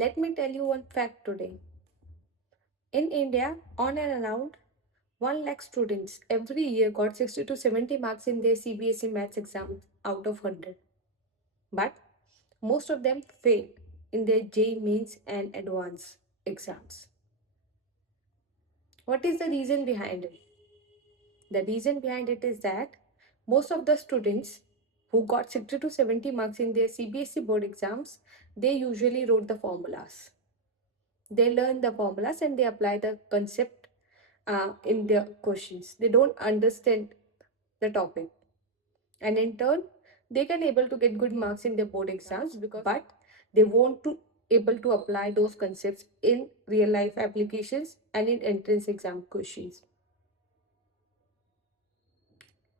Let me tell you one fact today. In India, on and around 1 lakh students every year got 60 to 70 marks in their CBSE maths exams out of 100. But most of them fail in their JEE mains and advanced exams. What is the reason behind it? The reason behind it is that most of the students who got 60 to 70 marks in their CBSE board exams, they usually wrote the formulas. They learn the formulas and they apply the concept in their questions. They don't understand the topic, and in turn they can able to get good marks in their board exams, but they won't to able to apply those concepts in real life applications and in entrance exam questions.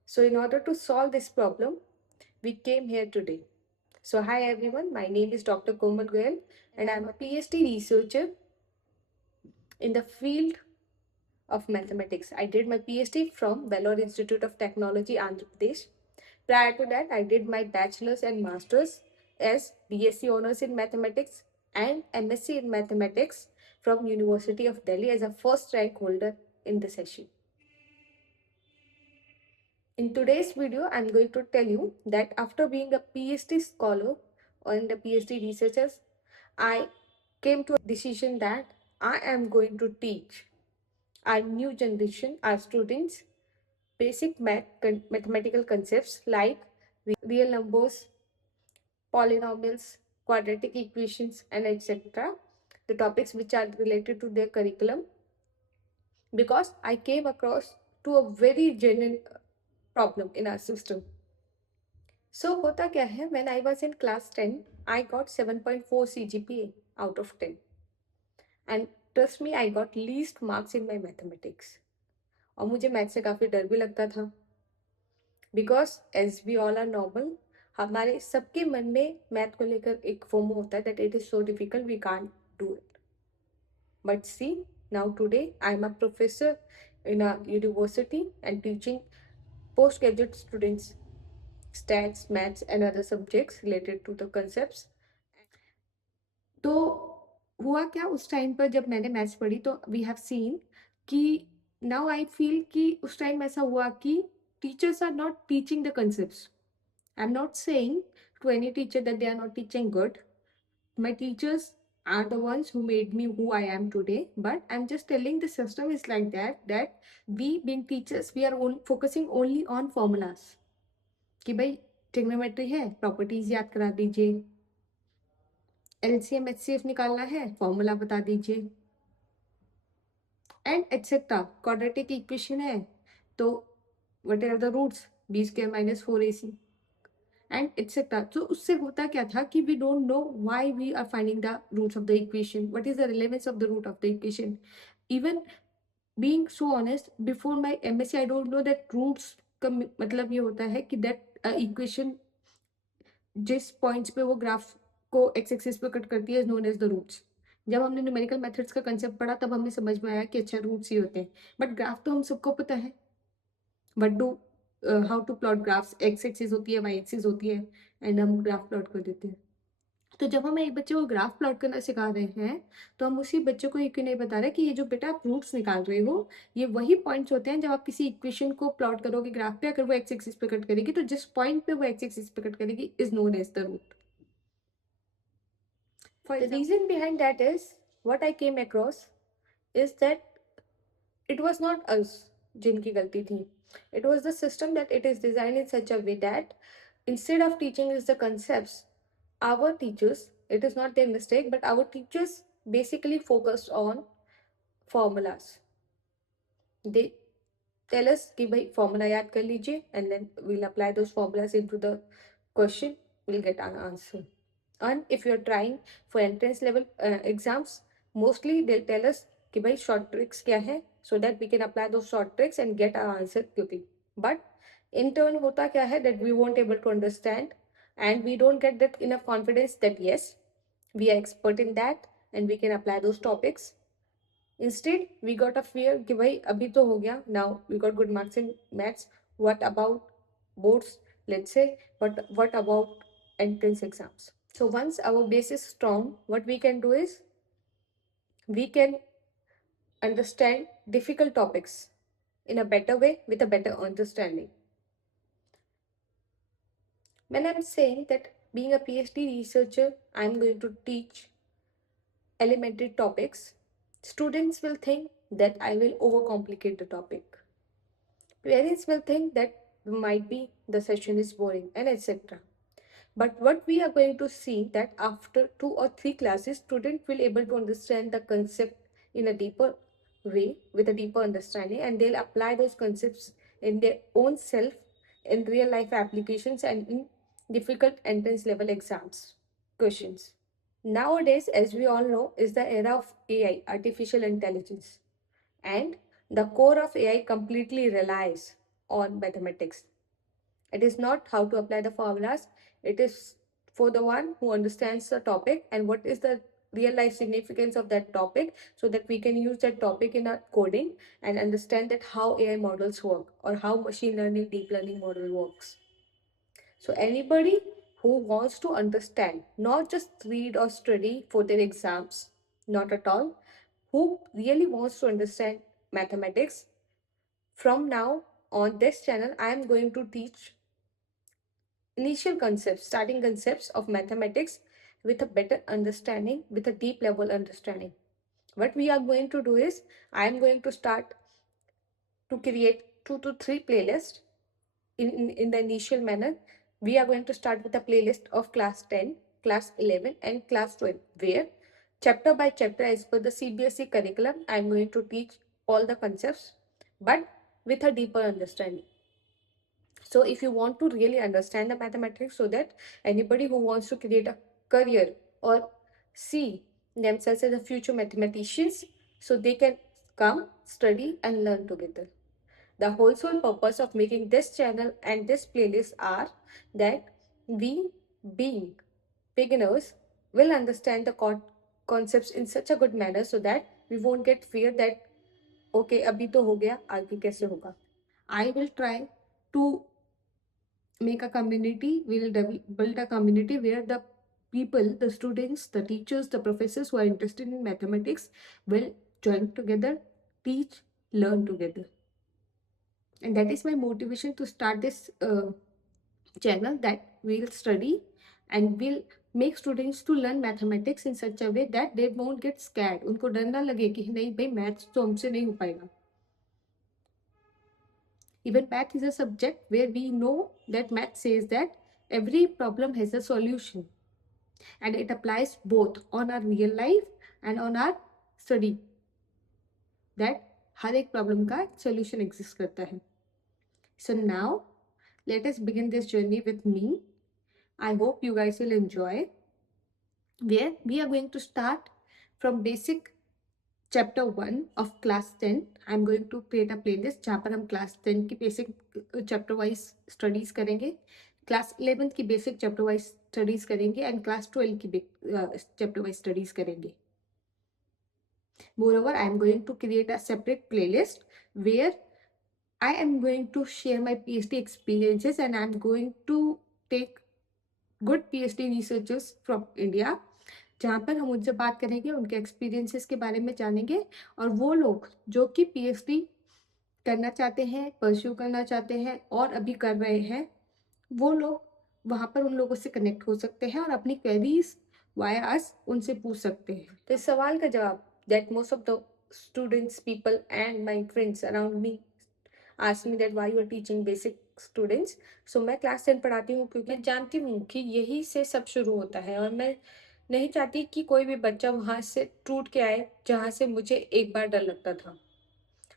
So in order to solve this problem, we came here today. So hi everyone, my name is Dr. Komal Goyal and I'm a PhD researcher in the field of mathematics. I did my PhD from Vellore Institute of Technology, Andhra Pradesh. Prior to that, I did my bachelor's and master's as BSc honors in mathematics and MSc in mathematics from University of Delhi as a first rank holder in the session. In today's video, I'm going to tell you that after being a PhD scholar and a PhD researcher, I came to a decision that I am going to teach our new generation, our students, basic mathematical concepts like real numbers, polynomials, quadratic equations, and etc. The topics which are related to their curriculum, because I came across to a very genuine problem in our system. So होता क्या है, when I was in class 10, I got 7.4 CGPA out of 10. And trust me, I got least marks in my mathematics. और मुझे math से काफ़ी डर भी लगता था, because as we all are normal, हमारे सबके मन में मैथ को लेकर एक फोमो होता है that it is so difficult we can't do it. But see, now today I am a professor in a university and teaching postgraduate students stats, maths and other subjects related to the concepts. तो हुआ क्या उस time पर जब मैंने maths पढ़ी, तो we have seen कि नाउ आई फील कि उस टाइम ऐसा हुआ कि teachers are not teaching the concepts. I'm not saying to any teacher that they are not teaching good. My teachers are the ones who made me who I am today. But I'm just telling the system is like that we being teachers, we are focusing only on formulas. कि भाई trigonometry है, properties याद करा दीजिए, LCM HCF निकालना है, formula बता दीजिए, एंड एटसेट्रा. क्वाड्रेटिक इक्वेशन है तो what are the roots, B square minus 4ac and etc. So उससे होता क्या था कि we don't know why we are finding the roots of the equation, what is the relevance of the root of the equation. Even being so honest, before my MSc I don't know that roots का मतलब ये होता है कि that equation जिस points पे वो graph को एक्स एक्सिस पे कट करती है is known as the roots. जब हमने न्यूमेरिकल मेथड्स का कंसेप्ट पढ़ा तब हमें समझ में आया कि अच्छा रूट्स ही होते हैं, बट ग्राफ तो हम सबको पता है. But do how to plot graphs, X axis होती है, वाई एक्सिस होती है, एंड हम ग्राफ प्लॉट कर देते हैं. तो जब हम एक बच्चे को ग्राफ प्लॉट करना सिखा रहे हैं तो हम उसी बच्चे को ये क्यों नहीं बता रहे कि ये जो बेटा आप रूट्स निकाल रहे हो, ये वही पॉइंट्स होते हैं जब आप किसी इक्वेशन को प्लॉट करोगे ग्राफ पे, अगर वो एक्स एक्सिस पे कट करेगी तो जिस पॉइंट पे वो एक्स एक्सिस पे कट करेगी is known as the root. The reason behind that is, what I came across is that it was not us जिनकी गलती थी. It was the system that it is designed in such a way that instead of teaching us the concepts, our teachers, it is not their mistake, but our teachers basically focused on formulas. They tell us कि भाई formula याद कर लीजिए and then we'll apply those formulas into the question, we'll get an answer. And if you're trying for entrance level exams, mostly they'll tell us कि भाई short tricks क्या है, so that we can apply those short tricks and get our answer quickly. But in turn होता क्या है that we won't able to understand and we don't get that enough confidence that yes, we are expert in that and we can apply those topics. Instead, we got a fear कि भाई अभी तो हो गया, now we got good marks in maths. What about boards? Let's say, but what about entrance exams? So once our base is strong, what we can do is we can understand difficult topics in a better way with a better understanding. When I'm saying that being a PhD researcher, I'm going to teach elementary topics, students will think that I will overcomplicate the topic. Parents will think that might be the session is boring and etc. But what we are going to see that after 2 or 3 classes, student will able to understand the concept in a deeper way with a deeper understanding, and they'll apply those concepts in their own self in real life applications and in difficult entrance level exams questions. Nowadays, as we all know, is the era of AI, artificial intelligence, and the core of AI completely relies on mathematics. It is not how to apply the formulas, it is for the one who understands the topic and what is the real life significance of that topic, so that we can use that topic in our coding and understand that how AI models work or how machine learning, deep learning model works. So anybody who wants to understand, not just read or study for their exams, not at all, who really wants to understand mathematics, from now on this channel, I am going to teach initial concepts, starting concepts of mathematics with a better understanding, with a deep level understanding. What we are going to do is, I am going to start to create 2 to 3 playlists in the initial manner. We are going to start with a playlist of class 10, class 11 and class 12, where chapter by chapter as per the CBSE curriculum, I am going to teach all the concepts but with a deeper understanding. So if you want to really understand the mathematics, so that anybody who wants to create a career or see themselves as a future mathematicians, so they can come, study and learn together. The whole sole purpose of making this channel and this playlist are that we, being beginners, will understand the concepts in such a good manner, so that we won't get fear that okay abhi to ho gaya, aage kaise hoga. I will try to make a community, we'll build a community where the people, the students, the teachers, the professors who are interested in mathematics will join together, teach, learn together. And that is my motivation to start this channel, that we'll study and we'll make students to learn mathematics in such a way that they won't get scared. उनको डर ना लगे कि नहीं भाई maths तो हमसे नहीं हो पाएगा. Even math is a subject where we know that math says that every problem has a solution, and it applies both on our real life and on our study, that हर एक problem का solution exist करता है. So now let us begin this journey with me. I hope you guys will enjoy, where we are going to start from basic chapter 1 of class 10. I'm going to create a playlist जहाँ पर हम class 10 की basic chapter wise studies करेंगे, class 11 की basic chapter wise studies करेंगे and class 12 की chapter wise studies करेंगे. Moreover, I am going to create a separate playlist where I am going to share my PhD experiences, and I am going to take good PhD researchers from India, जहाँ पर हम उनसे बात करेंगे, उनके experiences के बारे में जानेंगे, और वो लोग जो कि PhD करना चाहते हैं, परस्यू करना चाहते हैं और अभी कर रहे हैं, वो लोग वहाँ पर उन लोगों से कनेक्ट हो सकते हैं और अपनी क्वेरीज वाया अस उनसे पूछ सकते हैं. तो इस सवाल का जवाब that most of the students, people and my friends around me ask me that why you are teaching basic students. So मैं क्लास 10 पढ़ाती हूँ क्योंकि मैं जानती हूँ कि यही से सब शुरू होता है, और मैं नहीं चाहती कि कोई भी बच्चा वहाँ से टूट के आए जहाँ से मुझे एक बार डर लगता था.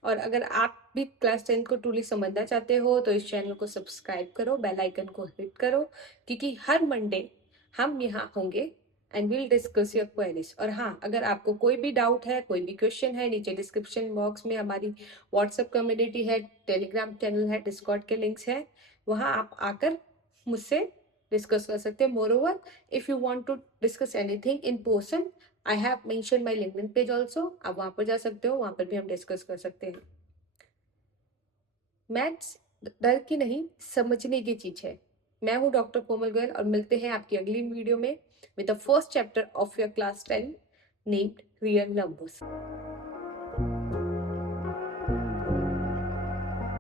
और अगर आप भी क्लास 10 को ट्रूली समझना चाहते हो तो इस चैनल को सब्सक्राइब करो, बेल आइकन को हिट करो, क्योंकि हर मंडे हम यहाँ होंगे and will discuss your queries. और हाँ, अगर आपको कोई भी डाउट है, कोई भी क्वेश्चन है, नीचे डिस्क्रिप्शन बॉक्स में हमारी व्हाट्सएप कम्युनिटी है, टेलीग्राम चैनल है, डिस्कॉर्ड के लिंक्स है, वहाँ आप आकर मुझसे डिस्कस कर सकते हैं. Moreover, if you want to discuss anything in person, I have mention my LinkedIn page also. आप वहाँ पर जा सकते हो, वहाँ पर भी हम डिस्कस कर सकते हैं. मैथ्स डर की नहीं, समझने की चीज है. मैं हूँ डॉक्टर कोमल गोयल और मिलते हैं आपकी अगली वीडियो में with the first chapter of your class 10 named real numbers.